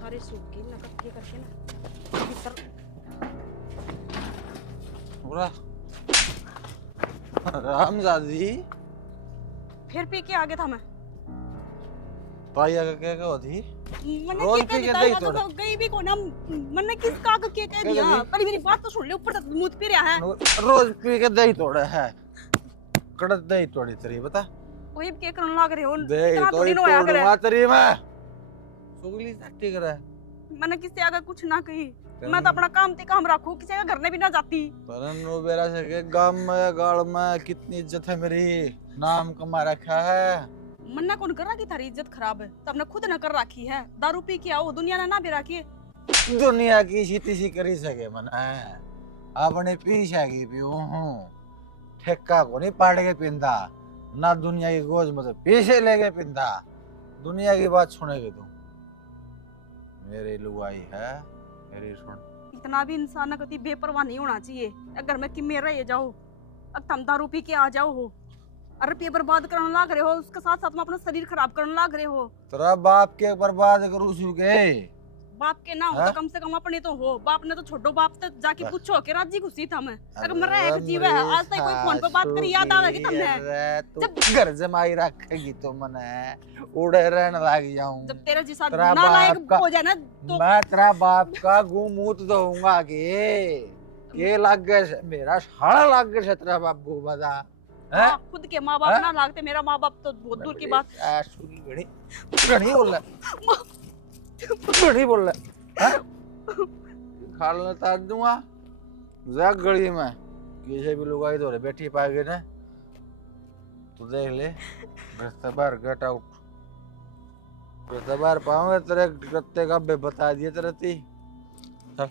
सारे सूख गए ना इकट्ठे करके ना भीतर। रामजादी फिर पी के आ गया था मैं। पाया का क्या होती मैंने रोज क्या पी के कह दही दिया तोड़ा। तो गई भी को ना मैंने किसका आगे क्या कह दिया। पहले मेरी बात तो सुन ले, ऊपर तक मुंह पे रहा है। रोज पी के दही तोड़ा है, कड़क दही तोड़ी तेरी बता। वही क्या करने लग रहे हो? दही इतना तो थोड़ी ही ना होया करे। तोड़ूंगा तेरी मैं। सुगली सट्टी कर मैंने किसी आगे कुछ ना कही। मैं तो अपना काम ते काम रखूं, किसी के घर में भी ना जाती। परनु बेरा से के गांव में गाड़ में कितनी इज्जत है मेरी, नाम कमा रखा है। मन्ना कौन कर रहा कि थारी इज्जत खराब है? तबने खुद न कर रखी है। दारू पी के आओ, दुनिया ने ना भी रखी है। दुनिया की सीती सी करी सके मना अपने पीछा की पीऊ हूँ, ठेका को नहीं पाड़ के पिंदा ना, दुनिया की गोज में तो पीछे लेके पिंदा। दुनिया की बात सुनेगी तू, मेरी लुगाई है मेरी सुन। इतना भी इंसान कभी बेपरवाह नहीं होना चाहिए। अगर मैं कि मेरा ये जाओ, अब तुम दारू पी के आ जाओ हो, अरे पे बर्बाद करने लग रहे हो, उसके साथ साथ में अपना शरीर खराब करने लग रहे हो। तेरा बाप के बर्बाद करूँ सुके बाप के ना हो तो कम से कम अपने तो हो। बाप ने तो छोड़ो, बाप से जाके पूछो कि राजी खुशी था मैं। अगर मर रहा है जीव है, आज तक कोई फोन पे बात करी याद आवेगी तुमने? जब घर जमाई रखेगी तो मने उड़े रहने लग जाऊं। जब तेरे जैसा नालायक हो जाए ना तो मैं तेरा बाप का गुमूत दूंगा के लग गए मेरा साला लग गए तेरा बाप को बता है। खुद के माँ बाप ना लागते, मेरा माँ बाप तो बहुत दूर की बात। घड़ी बोल रहा घड़ी बोल रहा है, खा लेता दूंगा जा गली में किसी भी लुगाई तो बैठी पाएगी ना, तू देख ले रास्ते बाहर गेट आउट, रास्ते बाहर पाऊंगा तेरे गत्ते का बे बता दिए तेरे ती। चल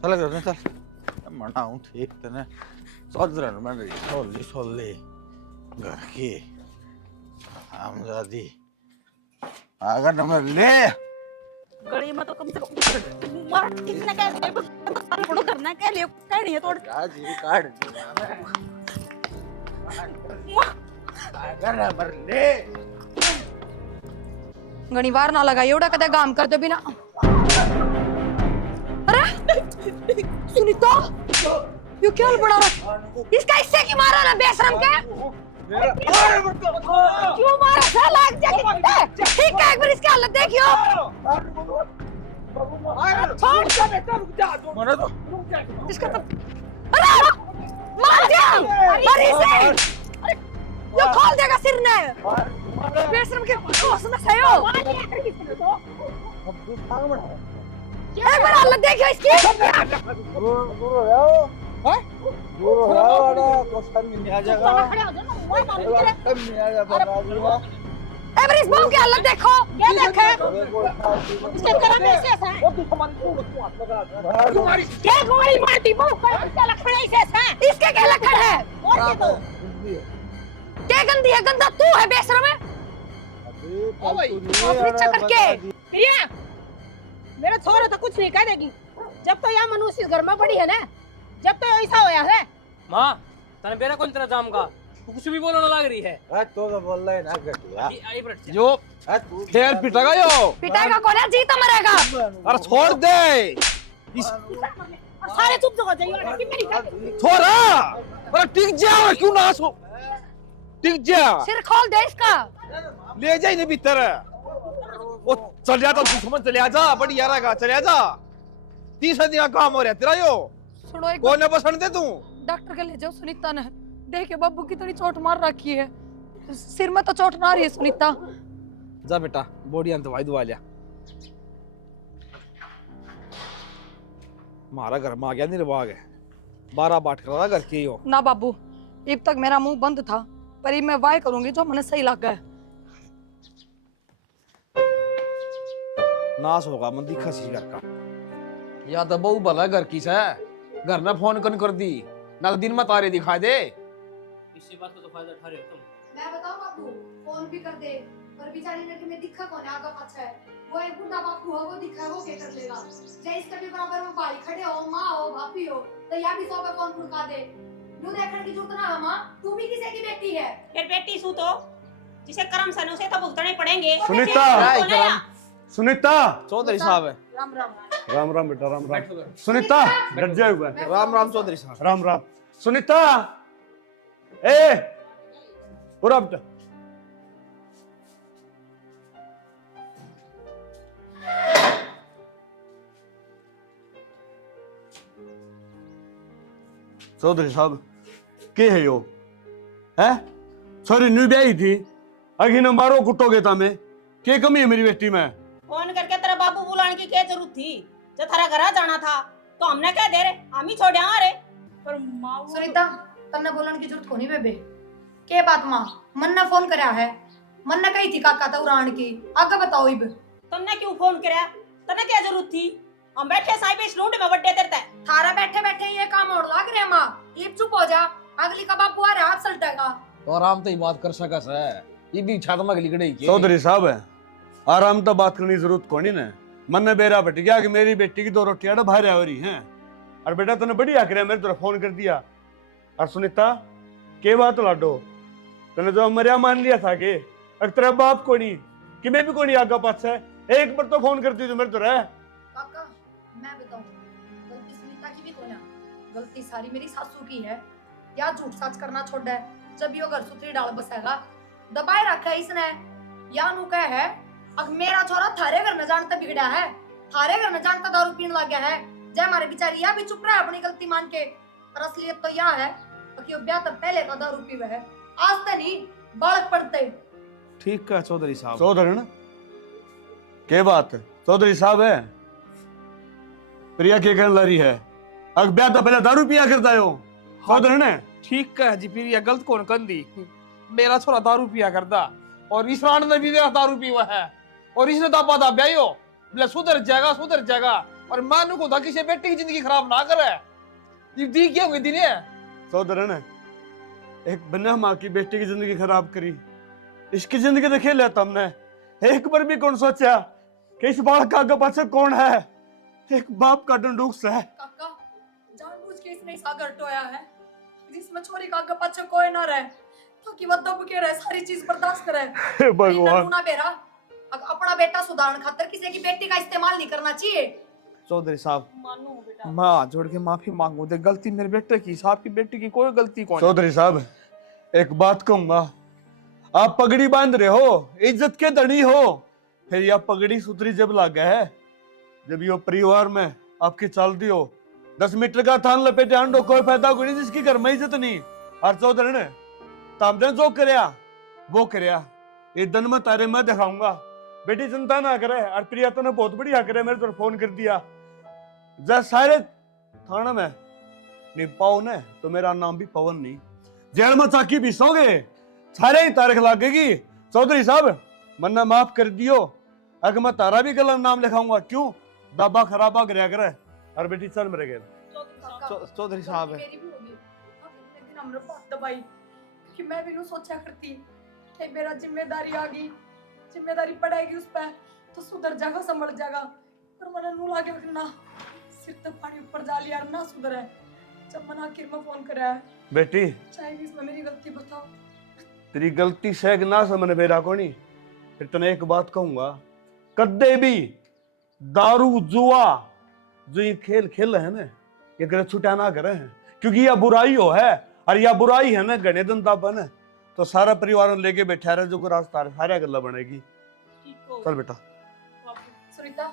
चल कर चल मनाऊं ठीक तने सोच मैं सोल ले घर की हमजादी अगर नंबर ले गड़ी में तो कम से कम मार किसने कह बड़ो करना है, कह लियो कह नहीं है तोड़ आज ही काट अगर नंबर ले घनी बार ना लगाई उड़ा कदे काम करते बिना। अरे सुनीता ये क्या बड़ा इसका इससे की मारा ना बेशरम के क्यों मारा साला जाके ठीक है एक बार इसकी हालत देखियो। छोड़ जा बेटा रुक जा मना तो इसका तो अरे मार दिया अरे इसे अरे ये खोल देगा सिर ने बेशरम के होश में सयो। एक बार हालत देखियो इसकी एवरेज बम की हालत देखो क्या देखे इसके करम में ऐसे है क्या गोली मारती वो क्या लक्षण ऐसे है इसके क्या लक्षण है और तो क्या गंदी है गंदा तू है बेशरम है ओ भाई पीछे करके प्रिया मेरा छोरा तो कुछ नहीं कह देगी जब तो यह मनुष्य इस घर में पड़ी है ना, जब तो ऐसा होया है मां तने बेरा कौन तेरा जाम का तू कुछ भी बोलने लग रही है। तो बोल रहा है ना गटिया जो खेल पिटेगा यो पिटाएगा कौन है जीता मरेगा। अरे छोड़ दे और सारे चुप हो जाइए कि मेरी छोड़ा अरे टिक जा क्यों ना सो टिक जा सिर खोल दे इसका ले जा इन्हें भीतर वो चल जा तो दुश्मन चले जा बढ़िया रहेगा चले जा 30 दिन का काम हो रहा है तेरा यो सुनो एक कौन ने पसंद दे तू डॉक्टर के ले जाओ सुनीता ने देखे बाबू की थोड़ी चोट मार रखी है सिर में तो चोट ना रही है सुनीता। जा बेटा बॉडी दवाई दवा लिया हमारा घर में आ गया निर्वाग है 12 बाट करा घर की हो ना बाबू अब तक मेरा मुंह बंद था पर मैं वाय करूंगी जो मैंने सही लगा है। नाश होगा मन दिखा सी घर का या तो बहु भला घर की से घर में फोन कर दी ना दिन में तारे दिखा दे इसी बात को तो फायदा उठा रहे हो तुम। मैं बताऊं बापू फोन भी कर दे पर बेचारी ने कि मैं दिखा कौन है आगे पीछे है वो एक बुढ़ा बापू हो वो दिखा वो क्या कर लेगा जय इसके भी बराबर में भाई खड़े हो मां हो भाभी हो तो या भी 100 पे फोन फुड़का दे नु देखने की जरूरत ना मां तू भी किसी की बेटी है फिर बेटी सू तो जिसे कर्म सन उसे तो भुगतने पड़ेंगे। सुनीता सुनीता। चौधरी साहब है। राम राम। राम राम बेटा, राम राम। सुनीता डट जाए हुआ है। राम राम चौधरी साहब। राम राम। सुनीता ए पूरा बेटा। चौधरी साहब के है यो है? छोरी न्यू ब्याही थी, अगी न मारो कुटोगे तामे, के कमी है मेरी बेटी में? फोन करके तेरा बाबू बुलाने की क्या जरूरत थी? जब थारा घर जाना था तो हमने क्या दे रहे, हम ही छोड़े आ रहे। पर माँ वो सुनीता तन्ने बोलने की जरूरत कोनी बेबे। के बात मां मन ने फोन करया है, मन ने कही थी काका तो उड़ान की, आगे बताओ इब। तुमने क्यों फोन कराया? तने क्या जरूरत थी? हम बैठे साई पे लूंड में बड्डे तेरते। थारा बैठे बैठे ये काम और लाग रहे मां, इब चुप हो जा, अगली का बापू आ रहा आप सलटेगा। तो आराम तो ही बात कर सकस है, ये भी छात में लिगड़े की। चौधरी साहब है आराम तो बात करने की जरूरत कोनी ने। मन ने बेरा बट गया कि मेरी बेटी की 2 रोटियां बाहर आ रही हैं, और बेटा तूने बढ़िया करे मेरे तरफ फोन कर दिया। और सुनीता के बात लाडो, तूने जो मरिया मान लिया था कि तेरा बाप कोनी कि मैं भी कोनी आगा पास है, एक बार तो फोन करती तो मेरे तो रह। काका मैं बताऊं, गलती सुनीता की भी कोना, गलती सारी मेरी सासू की है। या झूठ सच करना छोड़ दे, जब यो घर सुथरी डाल बसेगा दबाए रखा है इसने। या नु कह है अब मेरा छोरा थारे घर न जानता बिगड़ा है, थारे घर न जानता दारू पीने लग गया है। जय हमारे बिचारी या भी चुप रहा है अपनी गलती मान के, पर असलियत तो यह है कि ब्याह तो पहले का दारू पीवे है, आज तक नहीं बालक पड़ते। ठीक है चौधरी साहब। चौधरी ना के बात चौधरी साहब है प्रिया के कहने लगी है, अग ब्याह तो पहले दारू पिया करता हो चौधरी ने। ठीक है जी, फिर ये गलत कौन कर दी? मेरा छोरा दारू पिया करता और इस राण ने भी मेरा दारू पीवा है, और इसने दाबा दाब्या हो बोले सुधर जाएगा सुधर जाएगा, और मानू को था किसी बेटी की जिंदगी खराब ना करे। ये दी क्या हुई दिन है? चौधरी ने एक बिना माँ की बेटी की जिंदगी खराब करी, इसकी जिंदगी तो खेल लेता हमने। एक बार भी कौन सोचा कि इस बालक का आगे पाछे कौन है? एक बाप का डंडूस है। काका जानबूझ के इसने सागर टोया है जिसमें छोरी का आगे पाछे कोई ना रहे, ताकि वो दब के रहे, सारी चीज बर्दाश्त करे। हे भगवान ना बेरा अपना बेटा सुधारन खातर किसी की बेटी का इस्तेमाल नहीं करना चाहिए। चौधरी साहब मानो बेटा। मैं हाथ जोड़ के माफी मांगू दे, गलती मेरे बेटे की, साहब की बेटी की कोई गलती कौन है? चौधरी साहब एक बात कहूंगा, आप पगड़ी बांध रहे हो, इज्जत के धनी हो, फिर यह पगड़ी सुतरी जब लागे है जब यो परिवार में आपकी चाल दी हो। 10 मीटर का थान लपेटे आंडो कोई फायदा कोई नहीं जिसकी घर में इज्जत नहीं। और चौधरी ने तामदन जो करया वो करया, ये दिन में तारे मैं दिखाऊंगा, बेटी चिंता ना करे। और प्रिया तो ने बहुत बढ़िया करे, मेरे तो फोन कर दिया जा सारे थाना में नहीं पाओ ने तो मेरा नाम भी पवन नहीं, जेल में चाकी पीसोगे सारे ही तारीख लागेगी। चौधरी साहब मन्ना माफ कर दियो, अगर मैं तारा भी गलत नाम लिखाऊंगा, क्यों दाबा खराबा करया करे। और बेटी चल मेरे घर। चौधरी साहब है। मेरी भी होगी, एक दिन हमने बात दबाई कि मैं भी नु सोचा करती कि मेरा जिम्मेदारी आ गई, जिम्मेदारी पड़ेगी उस पे तो सुधर जाएगा संभल जाएगा, पर मैंने नु लागे ना सिर तक पानी ऊपर जा लिया ना सुधर है। जब मैंने आखिर में फोन करा है, बेटी चाहे भी इसमें मेरी गलती बताओ। तेरी गलती सहग ना समझ बेरा को नहीं, फिर तने एक बात कहूंगा, कदे भी दारू जुआ जो ये खेल खेल है ना ये करे छुटा ना करे हैं, क्योंकि यह बुराई हो है, और यह बुराई है ना गणे दंता बन तो सारा परिवार लेके बैठा रहे जो को रास्ता सारा गल्ला बनेगी। चल बेटा। सुनीता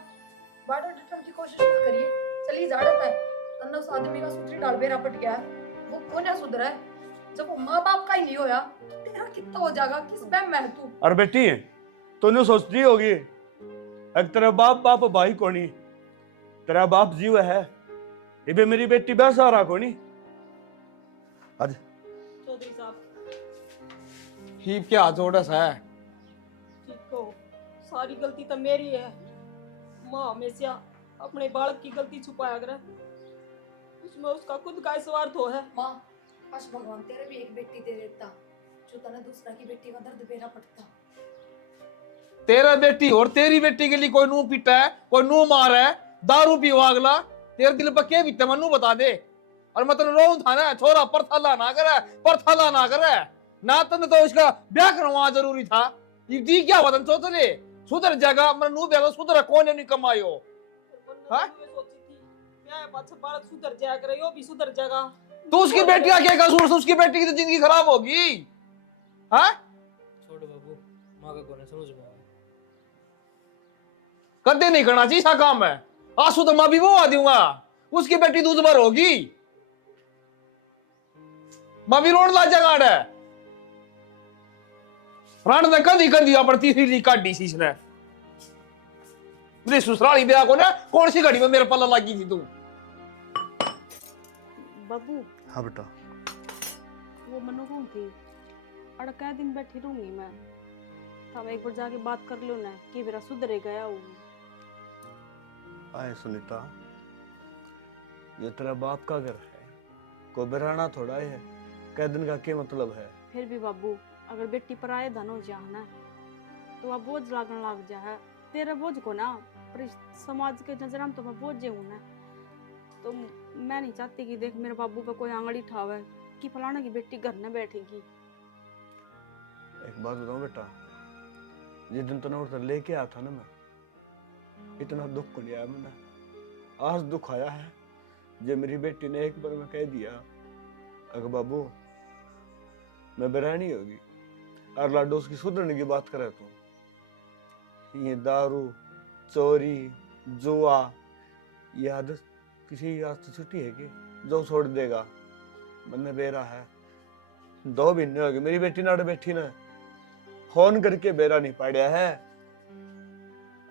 बाड़ा डटने की कोशिश मत करिए, चलिए जाड़त है तन्ने उस आदमी का सूत्री डाल बेरा पट गया है, वो कौन है सुधरा है? जब वो माँ बाप का ही नहीं होया तो तेरा कितना हो जाएगा, किस बहम में है तू? और बेटी तूने सोचती होगी एक तेरा बाप भाई कोनी, तेरा बाप जीव है, ये भी मेरी बेटी बेसहारा कोनी। आज चौधरी साहब ही क्या जोड़स है? ठीक हो, सारी गलती तो मेरी है। माँ हमेशा अपने बालक की गलती छुपाया करे, उसमें उसका खुद का स्वार्थ हो है। माँ काश भगवान तेरे भी एक बेटी दे देता जो तने दूसरा की बेटी का दर्द बेरा पटता। तेरा बेटी और तेरी बेटी के लिए कोई नू पीटा है, कोई नू मार है, दारू पीवा अगला, तेरे दिल पर क्या बीते मनु बता दे। और मैं तेरे रोऊं था ना, छोरा परथाला ना करे, परथाला ना करे ना, तने तो उसका ब्याह करवा जरूरी था। ये दी क्या वतन सोच ले, सुधर जाएगा मैं नू बेगा सुधर कौन नहीं कमायो हाँ? बालक सुधर जाया करे यो भी सुधर जाएगा। तो उसकी बेटी का क्या कसूर है? उसकी बेटी की तो जिंदगी खराब होगी हाँ? छोड़ो बाबू, माँ का कौन है समझ में आया। कदे नहीं करना चाहिए ऐसा काम है। आंसू तो मैं भी वो आ दूंगा, उसकी बेटी दूध भर होगी, मैं भी रोड ला जगाड़ है। राण ने कंधी कंधी अपन तीसरी ली काटी सी इसने। मेरी ससुराली ब्याह को ना कौन सी घड़ी में मेरे पल्ला लगी थी तू? बाबू हाँ बेटा। वो मनु कौन थी? अड़ कै दिन बैठी रहूंगी मैं, तब एक बार जाके बात कर लो ना कि मेरा सुधरे गया हूँ। आए सुनीता, ये तेरा बाप का घर है, को बिराना थोड़ा है, कै दिन का क्या मतलब है? फिर भी बाबू अगर बेटी पर आए धन हो जा ना तो वह बोझ लागन लग जा है। तेरा बोझ को ना पर इस समाज के नजर में तो मैं बोझ हूँ ना, तो मैं नहीं चाहती कि देख मेरे बाबू का कोई आंगड़ी ठावे कि फलाना की बेटी घर में बैठेगी। एक बात बताऊं बेटा, जिस दिन तूने उधर लेके आया था ना, मैं इतना दुख को लिया मैंने, आज दुख आया है जब मेरी बेटी ने एक बार में कह दिया अगर बाबू मैं बिरानी होगी और लाडो उसकी सुधरने की बात करे तो ये दारू चोरी जुआ ये आदत किसी आज से छुट्टी है कि जो छोड़ देगा? मैंने बेरा है 2 महीने हो गए मेरी बेटी नाड़ बैठी ना, फोन करके बेरा नहीं पाड़िया है।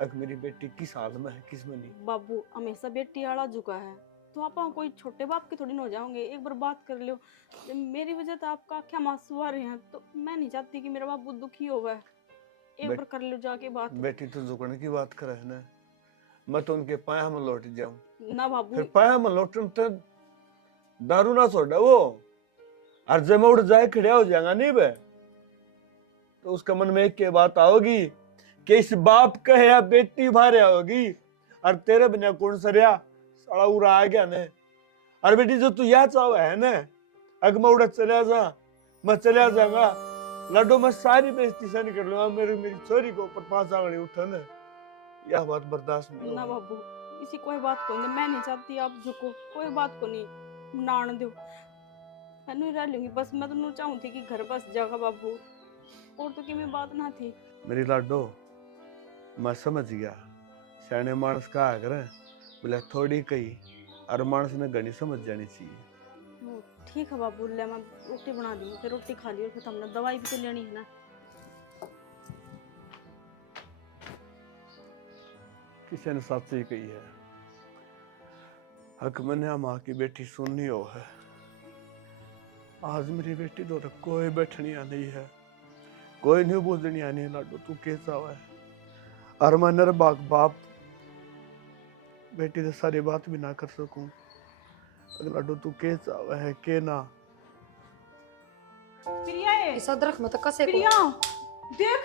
अगर मेरी बेटी किस हाल में है किस में नहीं। बाबू हमेशा बेटी आड़ा झुका है तो आप कोई छोटे बाप के थोड़ी ना हो जाओगे। एक बार बात कर लो, मेरी वजह से आपका क्या मासूम आ रहे हैं, तो मैं नहीं चाहती कि मेरा बाबू दुखी होगा। एक बार कर लो जाके बात। बेटी तो झुकने की बात करे है ना, मैं तो उनके पाया में लौट जाऊं ना बाबू, फिर पाया में लौटन तो दारू ना छोड़ा वो, और जब मैं उठ जाए खड़ा हो जाएगा नहीं बे, तो उसका मन में एक के बात आओगी कि इस बाप कहे या बेटी भारे होगी और तेरे बिना कौन सरिया साला उड़ा आ गया ने। और बेटी जो तू यह चाहो है ना, अगर मैं उड़ा चला जा मैं चला जाऊंगा लड्डू में सारी बेइज्जती सहन कर लूंगा, मेरी छोरी को ऊपर 5 आंगली उठा ना, यह बात बर्दाश्त नहीं ना होगी। बाबू इसी कोई बात को नहीं, मैं नहीं चाहती आप झुको, कोई बात को नहीं नान दो, मैं नहीं रह लूंगी। बस मैं तो चाहूँ थी कि घर बस जागा बाबू, और तो कि मैं बात ना थी। मेरी लाडो मैं समझ गया, सियाने मानस का करे बोले थोड़ी कही और मानस ने घनी समझ जानी चाहिए। वो ठीक है बाबू, ले मैं रोटी बना दूंगी, फिर रोटी खा लियो, फिर हमने दवाई भी तो लेनी है ना। किसी ने सच ही कही है, हक मैंने माँ की बेटी सुननी हो है। आज मेरी बेटी तो कोई बैठनी नहीं है, कोई नहीं बोझनी नहीं है। लाडो तू कैसा है? और मैं नर बाप बेटी से सारी बात भी ना कर सकूं, अगर लाडो तू कैसा है के ना। प्रिया है, इस अदरक में तो कसे को प्रिया देख,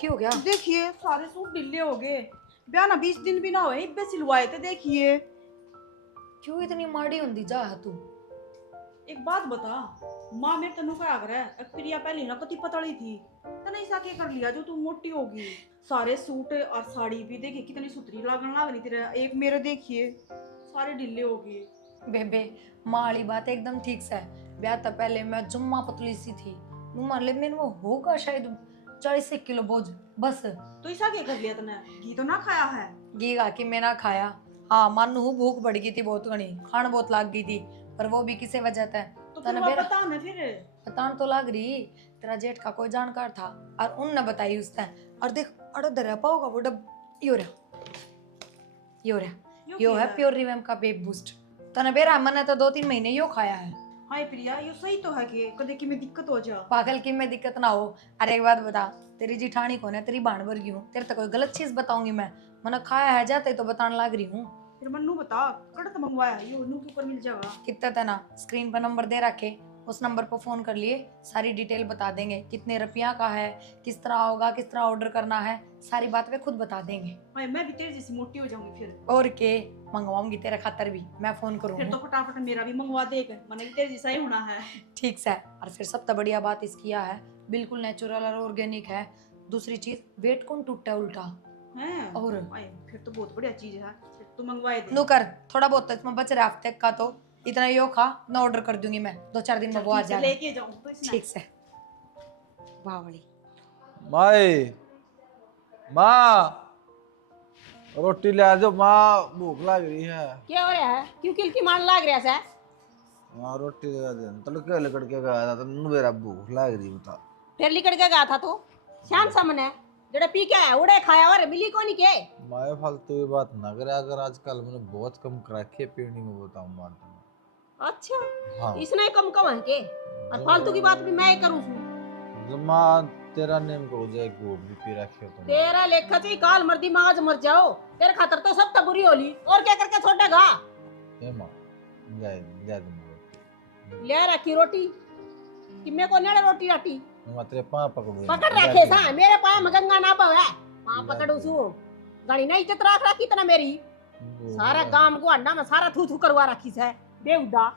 क्या हो गया? देखिए सारे सूट ढीले हो गए, ब्याह ना 20 दिन भी ना हुए, इब्बे सिलवाए थे। देखिए क्यों इतनी माड़ी हुंदी जा है तू? एक बात बता, माँ मेरे तनु का आग्रह है, प्रिया पहले ना कति पतली थी, तने ऐसा क्या कर लिया जो तू मोटी होगी? सारे सूट और साड़ी भी देखिए कितनी सुथरी लागन लाग रही तेरे, एक मेरे देखिए सारे ढीले हो गए। बेबे माँ वाली बात एकदम ठीक से है, ब्याह तो पहले मैं जुम्मा पतली सी थी, मान ले मैंने वो होगा शायद 40 किलो बोझ बस। तो ऐसा क्या कर लिया तने? घी तो ना खाया है? घी खा के मैं ना खाया, हाँ मानू भूख बढ़ गई थी बहुत घनी, खान बहुत लाग गई थी, पर वो भी किसी वजह से। तो तने फिर मेरा बता ना फिर। बतान तो लाग रही, तेरा जेठ का कोई जानकार था और उनने बताई उसने। और देख अड़ दरिया पाओगा वो डब यो है प्योर रिवैम का बेब बूस्ट। तने बेरा मैंने तो 2-3 महीने यो खाया है। हाय प्रिया, ये सही तो है कि कदे की में दिक्कत हो जा। पागल की में दिक्कत ना हो। अरे एक बात बता, तेरी जिठानी कौन है? तेरी बाण वर्गी हूँ, तेरे तो कोई गलत चीज बताऊंगी मैं? मैंने खाया है जाते तो बताने लग रही हूँ। फिर मन्नू बता कड़त मंगवाया है, ये नू के ऊपर मिल जाएगा? कितना था ना, स्क्रीन पर नंबर दे रखे, उस नंबर पर फोन कर लिए, सारी डिटेल बता देंगे, कितने रुपया का है, किस तरह होगा, किस तरह ऑर्डर करना है, सारी बात वे खुद बता देंगे। भाई मैं भी तेरे जैसी मोटी हो जाऊंगी फिर। और के मंगवाऊंगी तेरे खातर भी, मैं फोन फिर तो करूंगी। फटाफट मेरा भी मंगवा देगा, मैंने भी तेरे जैसा ही होना है। ठीक से। और फिर सबसे बढ़िया बात इसकी यह है, बिल्कुल नेचुरल और ऑर्गेनिक है, दूसरी चीज वेट कौन टूटा है उल्टा हैं और आए, फिर तो बहुत बढ़िया चीज है, फिर तू मंगवाए दे। नु कर थोड़ा बहुत तो इसमें बच रहा हफ्ते का, तो इतना यो खा ना, ऑर्डर कर दूंगी मैं 2-4 दिन में वो आ ठीक है, जाएगा। लेके जाऊं तो इसने। ठीक से वाह वाली माई माँ रोटी ला दो माँ, भूख लग रही है। क्या हो रहा है? क्यों किल की मान लाग रहा है? माँ रोटी ला दे, तड़के लकड़ के गया था, तो मेरा भूख लग रही बता। फिर लिकड़ के गया था तू? शाम सामने जड़े पी के आया उड़े खाया और मिली को नहीं के? माए फालतू की बात ना करे, अगर आजकल मैंने बहुत कम कर रखी है पीने में, बताऊं माँ तुम्हें। अच्छा हाँ इसने कम कम है के? और फालतू की बात भी मैं ही करूं छू। जमा तेरा नेम को जाए गोब भी पी रखे हो तुम। तेरा लेखा चाहिए काल मर्दी माज मर जाओ, तेरे खातर तो सब तो बुरी होली, और क्या करके छोड़ेगा? ए माँ ले ले दे मुझे। ले रखी रोटी कि मैं को नेड़े रोटी राटी मैं तेरे पाँव पकड़ूंगा। पकड़ रखे सा मेरे पाँव में गंगा ना पावे, पाँव पकड़ू छू। गाड़ी नहीं इज्जत रख रखी तना मेरी, सारा काम को अंडा में सारा थू थू करवा रखी है बेहुदा,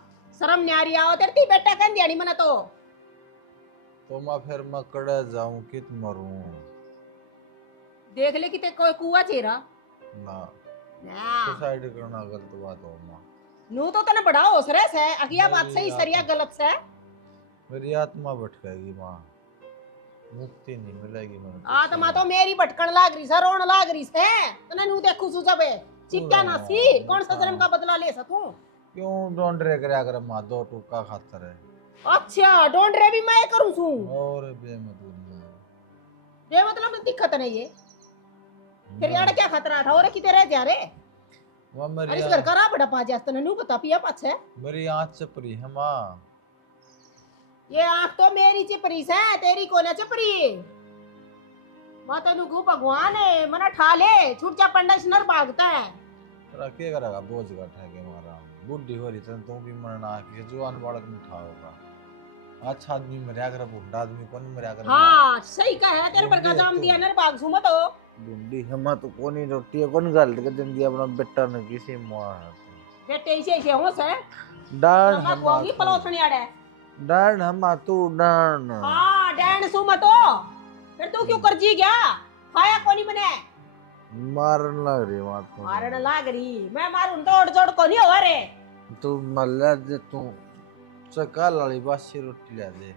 शर्म नहीं आ रही आओ तेरी बेटा कह दिया नहीं मना तो मैं फिर मैं कड़े जाऊं कित मरूं देख ले कि ते कोई कुआ चेहरा ना। ना सुसाइड करना गलत बात हो माँ। नू तो तने बड़ा हो सरस है अकिया बात सही सरिया गलत से मेरी आत्मा भटकेगी माँ, मुक्ति नहीं मिलेगी मेरे को। आत्मा तो मेरी भटकन लाग रही है, रोन लाग रही है, तने नू देखू सु जबे चिट्टा ना सी कौन सा जन्म का बदला ले सकूं? क्यों डोंट रे करे अगर माँ दो टुक्का खाता रहे। अच्छा डोंट रे भी मैं करूं सु और बेमतलब ये मतलब तो दिक्कत नहीं है। फिर यार क्या खतरा था और किते रह जा रे? वो अरे इस घर करा बड़ा पा जा तने नू पता पिया पाछे मेरी आँख चपरी है माँ। ये आंख तो मेरी चिपरी से तेरी कोने चिपरी माता नु को भगवान है मना ठा ले छूट जा पंडा नर भागता है। तेरा क्या करेगा बोझ का ठेके मारा, बुढ़ी हो रही तन तू भी मरना कि जवान बालक में ठा होगा। अच्छा आदमी मरिया कर, बुढ़ा आदमी कौन मरिया कर। हाँ सही कहा है तेरे पर का जाम दिया नर भाग सुमत हो बुढ़ी हम तो कोनी रोटी है कौन गाल के दिन दिया अपना बेटा ने किसी मां है बेटे ऐसे हो से डाल हम कोगी पलोथनी आड़े डाल हम तू डाल। हाँ डैन सुमत हो फिर तू क्यों कर जी गया? खाया कोनी मने मारन लग रही मां तो। मारन लाग रही मैं मारूं तोड़ जोड़ कोनी हो रे। तू मल्ला दे तू चका लाली बासी रोटी ले दे।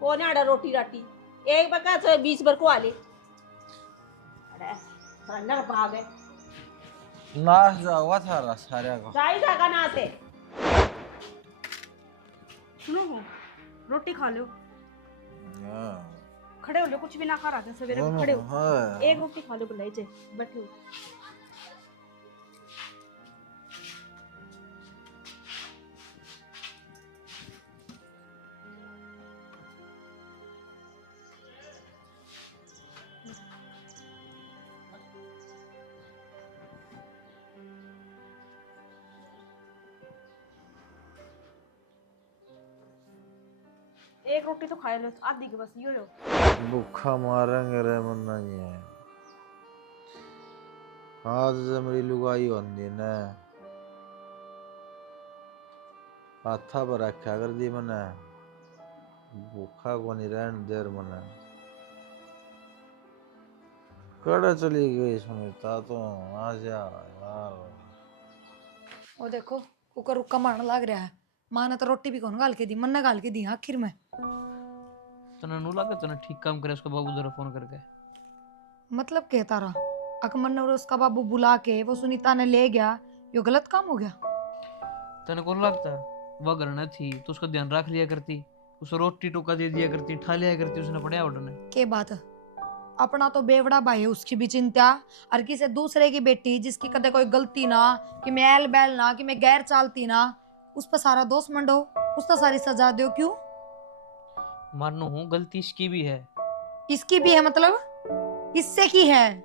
कोने आड़ा रोटी राटी एक बका से 20 भर को आले अरे नर भाग है नाश जावा थारा सारे का। जाई जागा ना से सुनो हो, रोटी खा लो, हां खड़े हो लो, कुछ भी ना खा रहा था सवेरे में, खड़े हो हां एक रोटी खा लो बुलाई जे बैठे हो। एक रोटी तो खा लो, आधी के बस यो भूखा मारेंगे रे मन नहीं है। आज से मेरी लुगाई होंदी ने हाथा पर रखा कर दी मने, भूखा को नहीं रहने देर मने। कड़े चली गई सुनीता तो आ जा यार। वो देखो कुकर रुक्का मारने लग रहा है। माँ ने तो रोटी भी कौन गाल के दी, मन ने गाल के दी आखिर में। तने नु लगा तने ठीक काम करे उसका बाबू जरा फोन करके मतलब कहता रहा अकमन ने उसका बाबू बुला के वो सुनीता ने ले गया, यो गलत काम हो गया। तने कौन लगता वह घर न थी तो उसका ध्यान रख लिया करती, उसे रोटी टोका दे दिया करती, ठा लिया करती, उसने पढ़िया उठने के बात अपना तो बेवड़ा भाई है, उसकी भी चिंता और किसी दूसरे की बेटी जिसकी कदे कोई गलती ना कि मैं एल बैल ना कि मैं गैर चालती ना, उस पर सारा दोष मंडो, उसका सारी सजा दो। क्यों मानो हूँ गलती इसकी भी है। इसकी भी है मतलब इससे की है,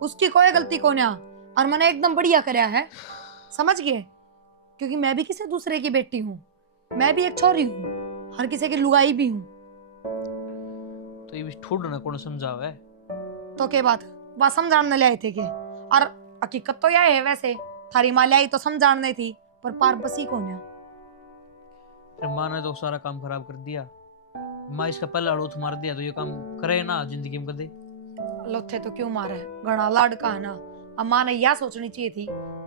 उसकी कोई गलती को ना, और मैंने एकदम बढ़िया कराया है, समझ गए? क्योंकि मैं भी किसी दूसरे की बेटी हूँ, मैं भी एक छोरी हूँ, हर किसी की लुगाई भी हूँ। तो ये भी छोड़ ना कौन समझावे तो के बात वह समझाने ले आए थे के, और हकीकत तो यह है वैसे थारी माँ ले आई तो समझाने थी, पर पार बसी कौन है। फिर माँ ने तो सारा काम खराब कर दिया। माँ इसका पहला अड़ोथ मार दिया तो ये काम करे ना जिंदगी में कदे। लोथे तो क्यों मारे, घना लाडका है ना। अब माँ ने यह सोचनी चाहिए थी,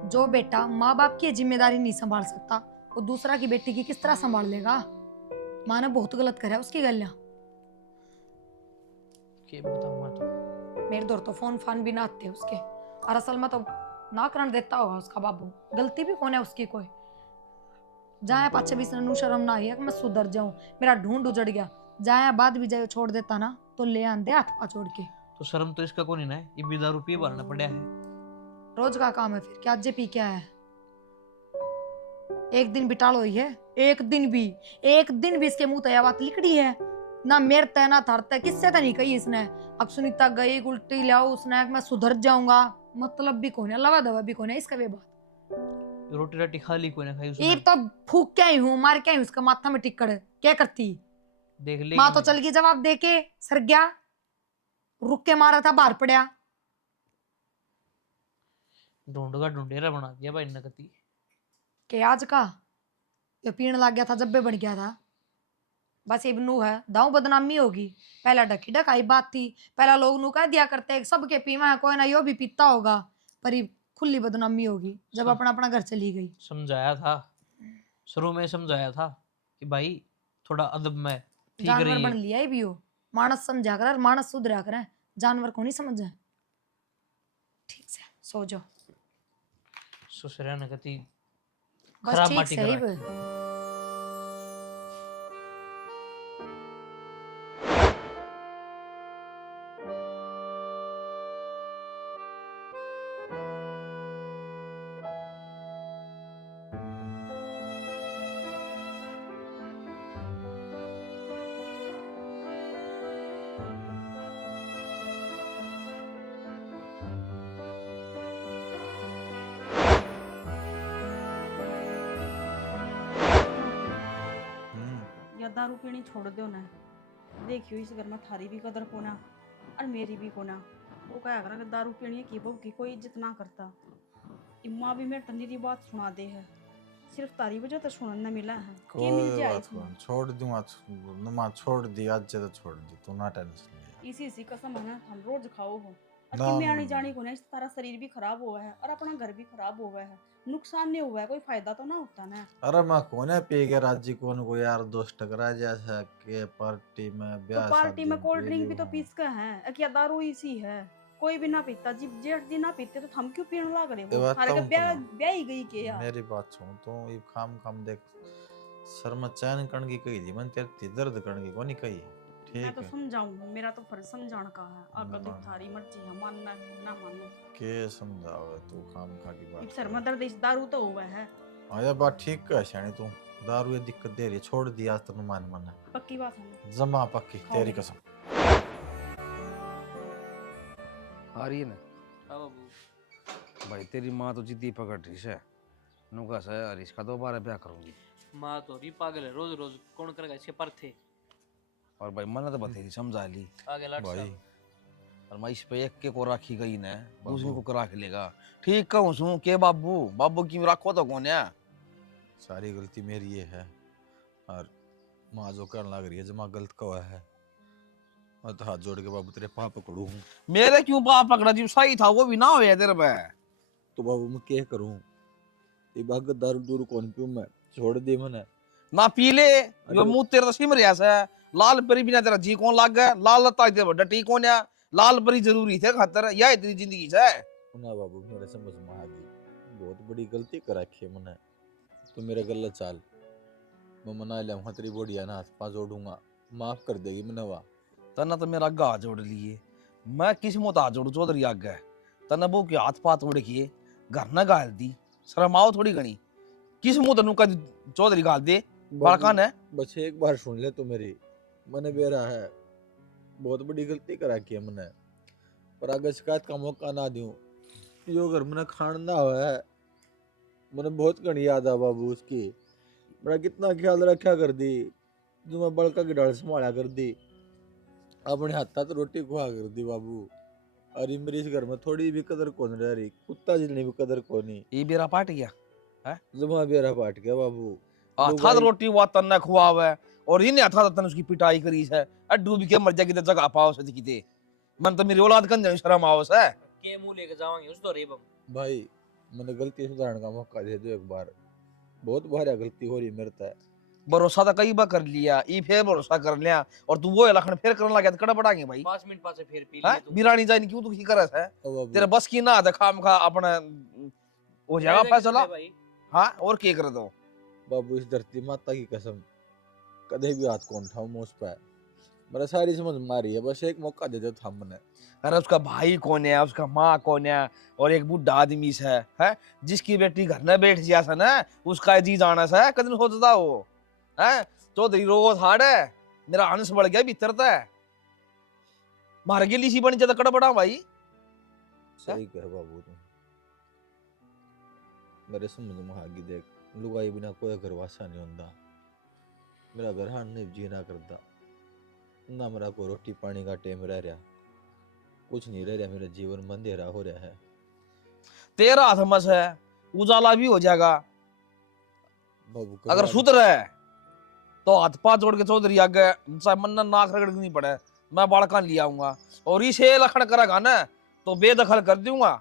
जो बेटा माँ बाप की जिम्मेदारी नहीं संभाल सकता वो दूसरा की बेटी की किस तरह संभाल लेगा। माँ ने बहुत गलत करा उसकी गलियां। के बताऊं मैं तो। मेरे दौर तो फोन फान भी ना आते उसके, और असल में तो ना करने देता होगा उसका बाबू। गलती भी कौन है उसकी कोई। जाए पाछे भी नु शर्म ना आई है कि मैं सुधर जाऊं, मेरा ढूंढ उजड़ गया। जाए बाद भी जाए छोड़ देता ना तो ले आंदे हाथ पा छोड़ के। तो शर्म तो इसका कौन ही ना है, ये भी दारू पी भरना पड़ा है। रोज का काम है फिर क्या, आज पी के आया है। एक दिन बिटाल हुई है, एक दिन भी इसके मुंह तया बात लिखड़ी है ना। मेरे तय ना थारते किससे तो नहीं कही इसने। अब सुनीता गई उल्टी लाओ उसने मैं सुधर जाऊंगा, मतलब भी कौन है, लवा दवा भी कौन है इसका वे बात। रोटी राटी खा ली कोई ना खाई उसने। एक तो फूक के आई हूँ, मार के आई हूँ उसका माथा में टिक्कड़। क्या करती देख ले माँ तो चल गई जवाब दे के, सर गया रुक के मारा था बाहर पड़ा। ढूंढगा ढूंढेरा बना दिया भाई नकती के आज का ये पीने लग गया था जब भी बन गया था। बस ये नू है दाऊ बदनामी होगी। पहला ढकी ढकाई बात थी, पहला लोग नू कह दिया करते सबके पीवा है, कोई ना यो भी पीता होगा, पर ये खुली बदनामी होगी जब अपना अपना घर चली गई। समझाया था, शुरू में समझाया था कि भाई थोड़ा अदब में ठीक जानवर रही बन लिया है भी हो। मानस समझा कर, मानस सुधरा कर, जानवर को नहीं समझा। ठीक से सो जाओ। ससुरा नकती बस खराब ठीक माटी से ही करा। या दारू पीनी छोड़ दो ना। देखियो इस घर में थारी भी कदर कोना और मेरी भी कोना। वो क्या करा कि दारू पीनी है की बहू की कोई इज्जत ना करता। इम्मा भी मेरे तंदीरी बात सुना दे है, सिर्फ तारी वजह तो सुनने मिला है। के मिल कोई जाए बात इसमें? कौन छोड़ दूंगा, नुमा छोड़ दी आज से तो छोड़ दी, तू ना टेंशन ले। इसी कसम है ना, हम रोज खाओ हो और ना, कि मैं ना, आनी ना। जानी को ना, तारा शरीर भी खराब हुआ है और अपना घर भी खराब हुआ है। नुकसान नहीं हुआ है, कोई फायदा तो ना होता ना। अरे मैं कोने पी के राजी कौन को यार दोस्त टकरा जैसा के पार्टी में तो ब्याह पार्टी शादी में कोल्ड पी ड्रिंक भी ली तो हूँ। पीस का है, क्या दारू इसी है। कोई भी ना पीता, जिब जेठ दिन ना पीते तो हम क्यों पीने लग रहे ये हो? बात हारे के तो ब्याह तुम्हें- ब्याह ही गई के यार। मेरी बात सुन, तू ये खाम देख शर्मा चैन कण की कही थी, मन तेरे दर्द कण की कोनी कही। मैं ठीक तो है, समझाऊं, मेरा तो फर्ज समझाने का है। अगर तो ना। थारी मर्जी है, मानना है ना मानो। के समझावे तू खाम खा की इब बात सर में दर्द इस दारू तो हुआ है। आया बात ठीक है शानी, तू दारू ये दिक्कत दे रही है, छोड़ दिया आज तक मान मन पक्की बात है। जमा पक्की खाओ तेरी मेरी। कसम। आ रही है ना हाँ बाबू। भाई, तेरी माँ तो जिद्दी पकड़ रही है। नुका से हरीश का दोबारा ब्याह करूंगी। माँ तो री पागल है, रोज रोज कौन करेगा इसके पर थे। और भाई मैंने तो बतेरी समझा ली आगे लाट भाई साहब। और मैं इस पे एक के को राखी गई ना, दूसरी को राख लेगा। ठीक कहूँ सुन के बाबू, बाबू की राखो तो कौन है। सारी गलती मेरी ये है, और माँ जो करने लग रही है जमा गलत कवा है। मैं तो हाथ जोड़ के बाबू तेरे पाप पकड़ू हूँ। मेरे क्यों बाप पकड़ा, जी सही था वो भी ना हो तेरे पे। तो बाबू मैं क्या करूँ, ये बाग दारू दूर कौन पीऊं मैं, छोड़ दे मैंने। ना पी ले, यो मुंह तेरा तो सिम रिया है। लाल परी बिना तेरा जी कौन लाग गया, लाल लता तेरे डटी कौन है। लाल परी जरूरी थे खातर, यह इतनी जिंदगी है। ना बाबू मेरे समझ में आ गई, बहुत बड़ी गलती कर रखी है मैंने। तो मेरे गलत चाल मैं मना लिया, तेरी बोडिया ना हाथ पाँव जोड़ूंगा, माफ कर देगी मैंने। वाह तना तो मेरा गा जोड़ लिए, मैं किस मुँह हाथ जोड़ू चौधरी आग गए। तना बो के हाथ पात उड़ किए, घर न गाल दी, शर्म आओ थोड़ी घनी। किस मुँह तनु का चौधरी गाल दे, बड़का ने। बस एक बार सुन ले तो मेरी, मैंने बेरा है बहुत बड़ी गलती करा की है मैंने, पर अगर शिकायत का मौका ना दूं, यो घर मैंने खान ना हुआ है। मैंने बहुत घनी याद है बाबू उसकी, बड़ा कितना ख्याल रखा कर दी, जो मैं बड़का की डाल संभाला कर दी, अपने हाथ हाथ रोटी खुआ कर दी बाबू। अरे मेरी इस घर में थोड़ी भी कदर कौन रह रही, कुत्ता जितनी भी कदर कोनी। ये बेरा पाट गया, जमा बेरा पाट गया बाबू। थाद रोटी हुआ तन्ने खुआवे, और ये नहीं था तन उसकी पिटाई करी है अड्डू भी के मर जाएगी तो जगह पाओ से दिखते मन तो मेरी औलाद कन जाने शर्म आओ से के मुंह लेके जावांगे उस तो रे बम भाई मैंने गलती सुधारने का मौका दे दो एक बार, बहुत भारी गलती हो रही मेरे से। भरोसा तो कई बार कर लिया ई फिर भरोसा कर लिया और तू वो लखन फिर करने लगा तो कड़ा पड़ांगे भाई 5 मिनट पासे फिर पी हैं लिए तू बिरानी जानी क्यों तू की करस है ओ बाबू, तेरे बस की ना खाम खा अपना हो जाएगा फैसला। भाई हाँ और क्या कर दो बाबू इस धरती माता की कसम कदे भी हाथ कौन उठाऊं मैं उस पर, मेरा सारी समझ मारी है, बस एक मौका दे दो थामने। अरे उसका भाई कौन है उसका माँ कौन है और एक बूढ़ा आदमी से है जिसकी बेटी घर में बैठ जा सा ना उसका जी जाना सा कदम सोचता हो है चौधरी रोज हाड़ है मेरा हंस बढ़ गया भीतर है मार के लीसी बन जाता कड़ा बड़ा भाई सही कह बाबू तुम, मेरे समझ में आ गई देख, लुगाई बिना कोई घर वासा नहीं होता, मेरा घर हान नहीं जी ना करता ना, मेरा कोई रोटी पानी का टेम रह रहा, कुछ नहीं रह रहा, मेरा जीवन में अंधेरा हो रहा है। तेरा हाथ मस है उजाला भी हो जाएगा बाबू अगर सुधर है तो हाथ पाथ जोड़ के चौधरी आगे मन नाक रगड़नी पड़े मैं बाड़का ले आऊंगा और इसे लखन करेगा ना तो बेदखल कर दूंगा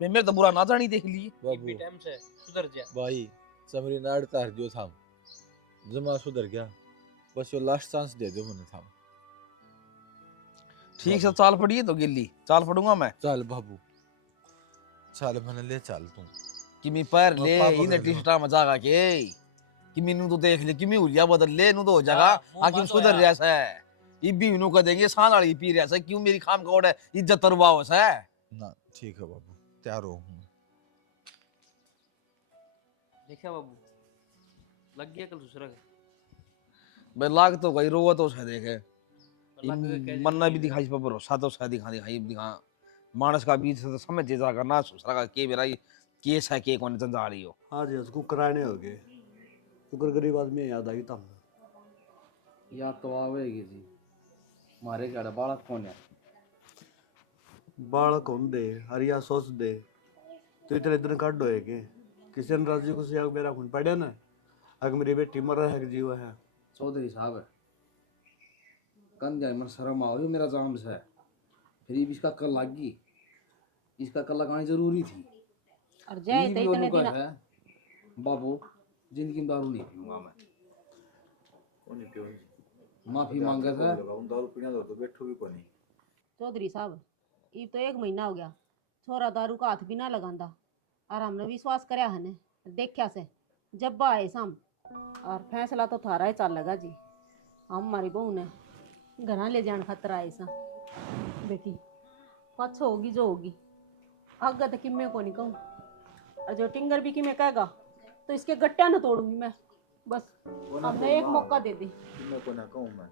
फिर मेरे तो बुरा ना जानी देख ली बाबू टाइम से सुधर जा भाई समरी नाड़ तार जो था जमा सुधर गया, बस ये लास्ट चांस दे दो मैंने था। ठीक से चाल पड़ी है तो गिल्ली चाल पड़ूंगा मैं चल बाबू चल मैंने ले चल तू कि मैं पैर ले पापा इन्हें कर लो। टिस्टा मचागा के कि मैनू तो देख ले कि मैं उलिया बदल ले नू तो हो जाएगा आखिर सुधर रहा है ये भी इन्हों का देंगे सांड वाली पी रहा है क्यों मेरी खाम कोड है इज्जत तरवाओ है ना, ठीक है बाबू तैयार हो देखा बाबू लग गया कल दूसरा का बे लाग तो गई रोवा तो उसे देखे लग गया कैसे मन्ना भी दिखाई पर भरोसा तो उसका दिखा मानस का बीच से तो समझ जाएगा ना दूसरा का के मेरा ये केस है के कौन जंजा रही हो हाँ जी उसको कराने हो गए शुक्र गरीब आदमी याद आई था या तो आवेगी जी मारे क्या बालक कौन है बालक हों दे हरिया सोच दे तो इतने दिन काट होए के किसी ने राजी को से मेरा खून पड़े ना अगर मेरी बेटी मर रहा है जीव है चौधरी साहब है कन जाए मन शर्म आओ ये मेरा जाम से है फिर ये भी इसका कल लागी इसका कल लगानी जरूरी थी और जय ये तो भी इतने उन्हों दिन का है बाबू जिंदगी में दारू नहीं पीऊंगा मैं माफी मांगा था दारू पीना तो बैठो भी कोनी। चौधरी साहब ये तो 1 महीना हो गया छोरा दारू का हाथ भी ना लगांदा और हमने विश्वास करया है ने देखा से जब आए शाम और फैसला तो थारा ही चल लगा जी हम हमारी बहू ने घर ले जाने खातर आए सा बेटी पाछो होगी जो होगी आगे तो किम्मे को नहीं कहूँ और जो टिंगर भी किम्मे कहेगा तो इसके गट्टिया न तोड़ूंगी मैं बस हमने एक मौका दे दी मैं को ना कहूं मैं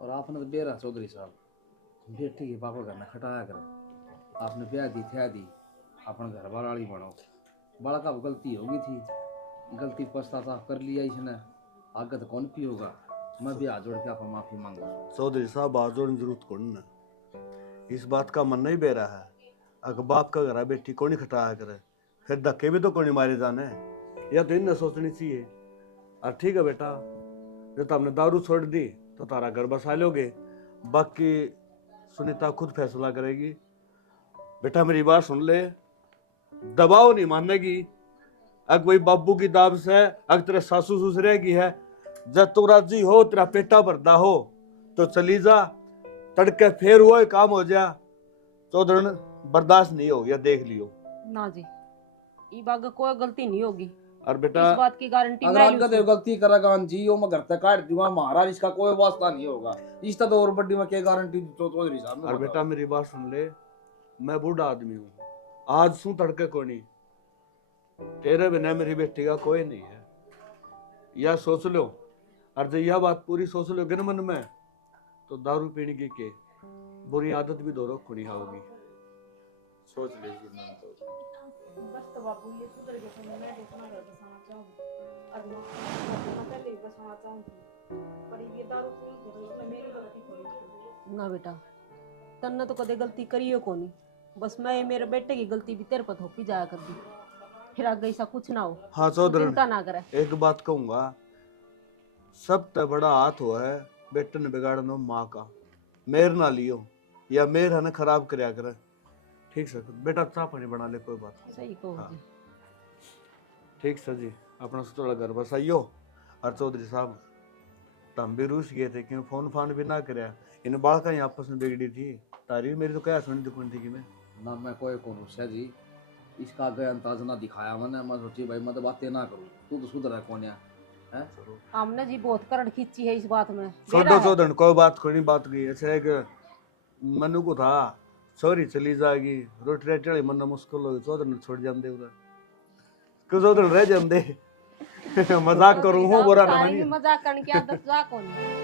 और आपने तो बेरा चौधरी साहब बेटी के पापा घर में खटाया कर आपने ब्याह दी थया दी अपन घर वाली बनो बड़ा का गलती होगी थी गलती पछतावा कर लिया इसने आगे तो कौन पी होगा मैं भी हाथ जोड़ के आप माफी मांगो चौधरी साहब आजोड़ जरूरत कौन ना इस बात का मन नहीं बेरा है अगर बाप का घर बेटी कौन ही खटाया करे फिर धक्के भी तो कौन मारे जाने या तो इन्हें सोचनी चाहिए और ठीक है बेटा जब हमने दारू छोड़ दी तो तारा घर बसा लोगे बाकी सुनीता खुद फैसला करेगी बेटा मेरी बात सुन ले दबाव नहीं मानेगी अगर कोई बाबू की दाब से अगर तेरे सासू ससुरे की है जब तू राजी हो तेरा पेटा भरदा हो तो चली जा तड़के फिर वो काम हो जा चौधरी बर्दाश्त नहीं हो गया देख लियो ना जी ई बाग कोई गलती नहीं होगी और बेटा इस बात की गारंटी अगर मैं आपका लूँ। देव गलती करेगा जी वो मैं घर तक काट दूंगा महाराज इसका कोई वास्ता नहीं होगा इस तो और बड़ी में क्या गारंटी चौधरी साहब और बेटा मेरी बात सुन ले मैं बूढ़ा आदमी हूँ आज सू तड़के को नहीं तेरे बिना मेरी बेटी का कोई नहीं है यह सोच लो और जब यह बात पूरी सोच लो गिन मन में तो दारू पीने की के बुरी आदत भी दो खुनी होगी सोच लीजिए मैं तो बस तो बाबू ये सुधर गया तो मैं देखना घर बसाना चाहूँगी और मैं पहले बसाना चाहूँगी पर ये दारू पी के तो उसमें मेरी गलती थोड़ी ना बेटा तन्ने तो कदे गलती करियो को नहीं बस मैं मेरे बेटे की गलती भी तेरे पर थोपी जाया कर दी फिर आगे ऐसा कुछ ना हो हाँ तू चौधरी चिंता ना करे एक बात कहूंगा सब ते बड़ा हाथ हुआ है बेटे ने बिगाड़नो माँ का। मेर ना लियो या मेर है ना खराब करया करे। ठीक सर बेटा चाह पानी बना ले कोई बात नहीं। सही कहो हाँ। जी। ठीक सर जी अपना थोड़ा घर बसाइयो। और चौधरी साहब तम भी रूस गए थे क्यों फोन फान भी ना करया। इन बालका ही आपस में बिगड़ी थी तारी मेरी तो क्या सुनी दुकान थी कि मैं ना मैं कोई कौन रुस्या जी, इसका आगे अंदाज ना दिखाया मैंने। मैं सोची भाई मैं तो बातें ना करूँ, तू तो सुधर है कौन है? हमने जी बहुत करड़ खींची है इस बात में। छोड़ो बेरा है। चौधरी कोई बात कोई नहीं बात गई ऐसा है कि मनु को था सॉरी चली जाएगी रोटी रेट चढ़ी मन मुश्किल होगी चौधरी ने छोड़ जाते उधर क्यों चौधरी रह जाते मजाक करूँ हूँ बुरा ना तारी मानिए। की मजाक करने की आदत जा कौन है?